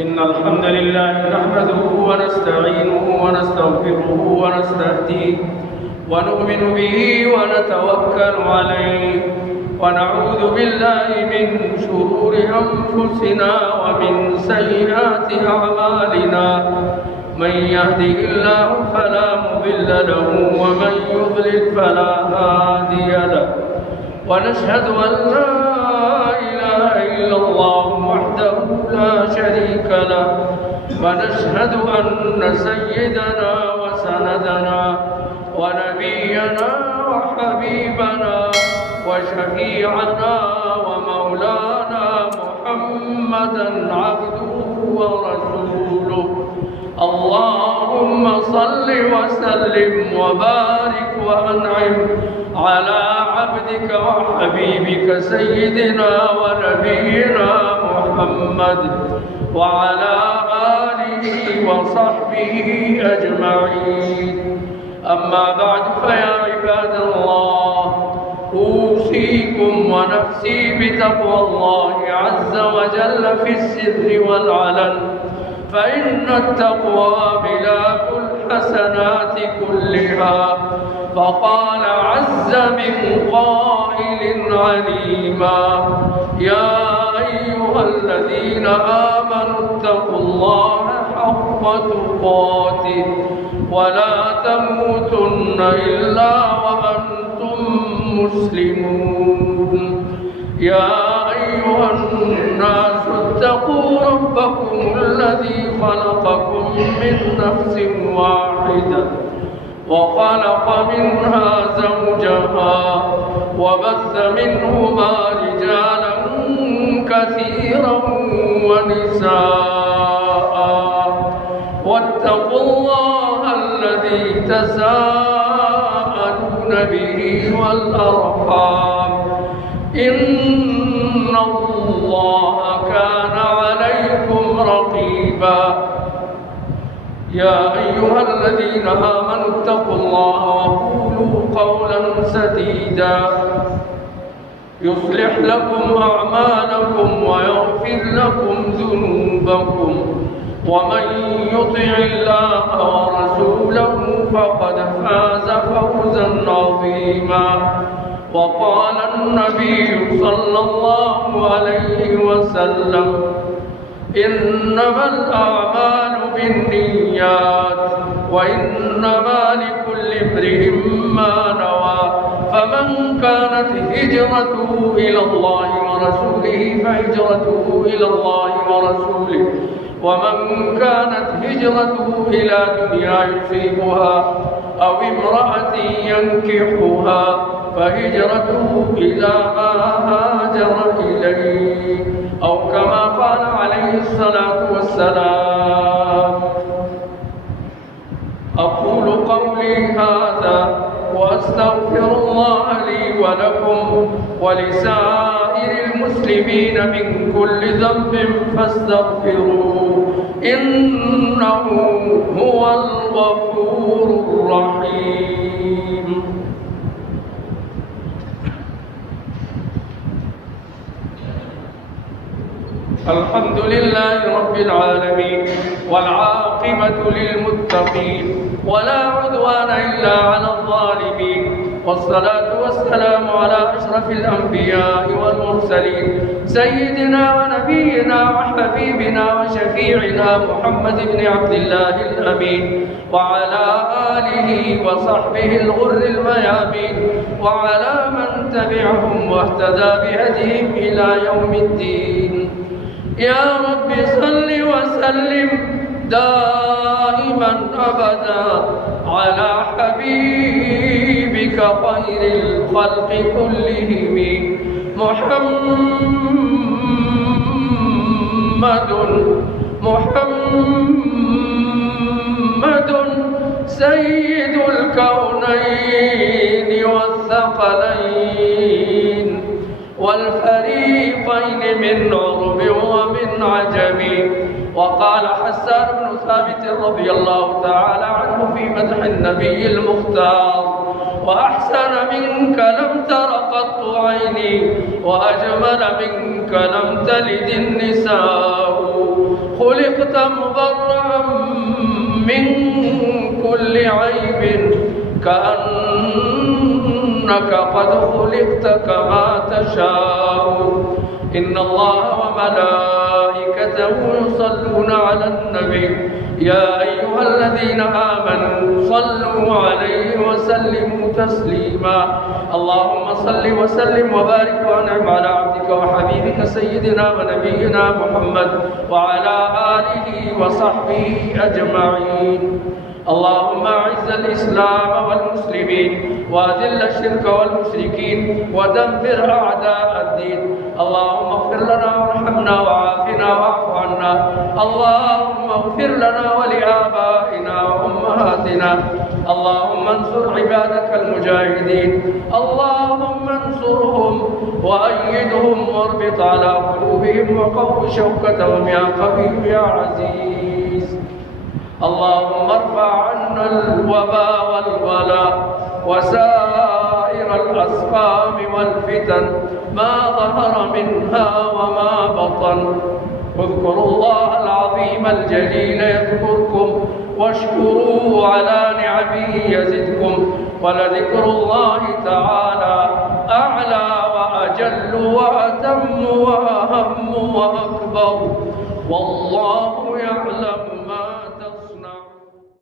إن الحمد لله نحمده ونستعينه ونستغفره ونستهديه ونؤمن به ونتوكل عليه ونعوذ بالله من شرور أنفسنا ومن سيئات أعمالنا من يهده الله فلا مضل له ومن يضلل فلا هادي له ونشهد أن لا إله إلا الله وحده لا شريك له ونشهد أن سيدنا وسندنا ونبينا وحبيبنا وشفيعنا ومولانا محمدا عبده ورسوله اللهم صل وسلم وبارك وأنعم على عبدك وحبيبك سيدنا ونبينا محمد وعلى آله وصحبه أجمعين. أما بعد فيا عباد الله أوصيكم ونفسي بتقوى الله عز وجل في السر والعلن فإن التقوى ملاك الحسنات كلها. فقال عز من قائل عليما يا أيها الذين آمنوا اتقوا الله حق تقاته ولا تموتن إلا وأنتم مسلمون. يا أيها الناس اتقوا ربكم الذي خلقكم من نفس واحدة وخلق منها زوجها وبث منهما رجالا كثيرا ونساء واتقوا الله الذي تساءلون به والأرحام إن الله كان عليكم رقيبا. يا أيها الذين آمنوا اتقوا الله وقولوا قولا سديدا يصلح لكم أعمالكم ويغفر لكم ذنوبكم ومن يطع الله ورسوله فقد فاز فوزا عظيما. وقال النبي صلى الله عليه وسلم إنما الأعمال بالنيات وإنما لكل امرئ ما نوى فمن كانت هجرته إلى الله ورسوله فهجرته إلى الله ورسوله ومن كانت هجرته إلى دنيا يصيبها أو امرأة ينكحها فهجرته إلى ما هاجر إليه أو كما قال عليه الصلاة والسلام. أقول قولي هذا وأستغفر الله لي ولكم ولسائر المسلمين من كل ذنب فاستغفروه إنه هو الغفور الرحيم. الحمد لله رب العالمين والعاقبة للمتقين ولا عدوان إلا على الظالمين والصلاة والسلام على أشرف الأنبياء والمرسلين سيدنا ونبينا وحبيبنا وشفيعنا محمد بن عبد الله الأمين وعلى آله وصحبه الغر الميامين وعلى من تبعهم واهتدى بهديهم إلى يوم الدين. يا رب صل وسلم دائما أبدا على حبيبك خير الخلق كلهم محمد سيد الكونين والثقلين والفريقين من عرب ومن عجم. وقال حسان بن ثابت رضي الله تعالى عنه في مدح النبي المختار وأحسن منك لم تر قط عيني وأجمل منك لم تلد النساء خلقت مبرأ من كل عيب كأنك قد خلقت كما تشاء إن الله وملائكته يصلون على النبي يا أيها الذين آمنوا صلوا عليه وسلموا تسليما اللهم صل وسلم وبارك وأنعم على عبدك وحبيبك سيدنا ونبينا محمد وعلى آله وصحبه أجمعين اللهم أعز الإسلام والمسلمين وأذل الشرك والمشركين ودمر أعداء الدين اللهم اغفر لنا وارحمنا وعافنا واعف عنا اللهم اغفر لنا ولآبائنا وأمهاتنا اللهم انصر عبادك المجاهدين اللهم انصرهم وأيدهم واربط على قلوبهم وقو شوكتهم يا قوي يا عزيز اللهم ارفع عنا الوباء والبلاء وسائر الأسقام والفتن ما ظهر منها وما بطن اذكروا الله العظيم الجليل يذكركم واشكروه على نعمه يزدكم ولذكر الله تعالى أعلى وأجل وأتم وأهم وأكبر والله